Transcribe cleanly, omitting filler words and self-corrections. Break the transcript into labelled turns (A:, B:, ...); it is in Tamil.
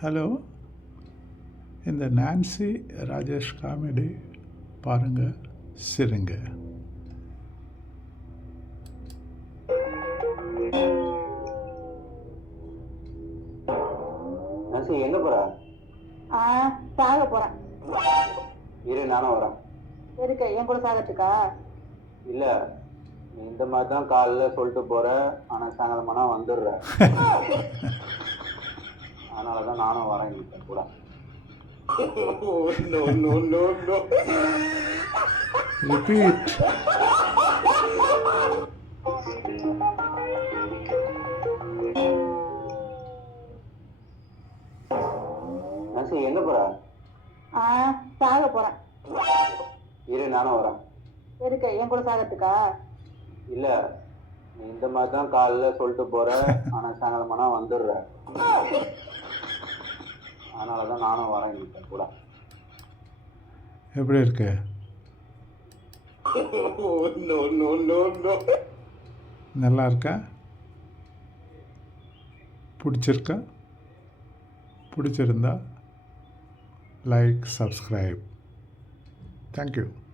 A: ஹலோ, இந்த நான்சி ராஜேஷ் காமெடி பாருங்கள், சிரிங்க.
B: நான்சி எங்க போற?
C: சாக போறேன்.
B: இரு, நானும் வரேன்.
C: எதுக்கு? என் கூட சாகத்துக்கா?
B: இல்ல, நீ இந்த மாதிரி தான் காலைல சொல்லிட்டு போற, ஆனா சாயங்காலமானா வந்துடுற. அதனாலதான் நானும் வரேன் நீ கூட.
A: ரிப்பீட்.
B: நான்சி எங்க போற?
C: சாக போறேன்.
B: இரு, நானும் வரேன்.
C: எதுக்கு? என் கூட சாகத்துக்கா?
B: இல்ல, நீ இந்த மாதிரி தான் காலைல சொல்லிட்டு போற, ஆனா சாயங்காலமானா வந்துடுற. அதனாலதான் நானும் வரேன் நீ கூட.
A: எப்படி இருக்கு? நல்லா இருக்கா? பிடிச்சிருக்கா? பிடிச்சிருந்தா லைக், சப்ஸ்கிரைப். தேங்க்யூ.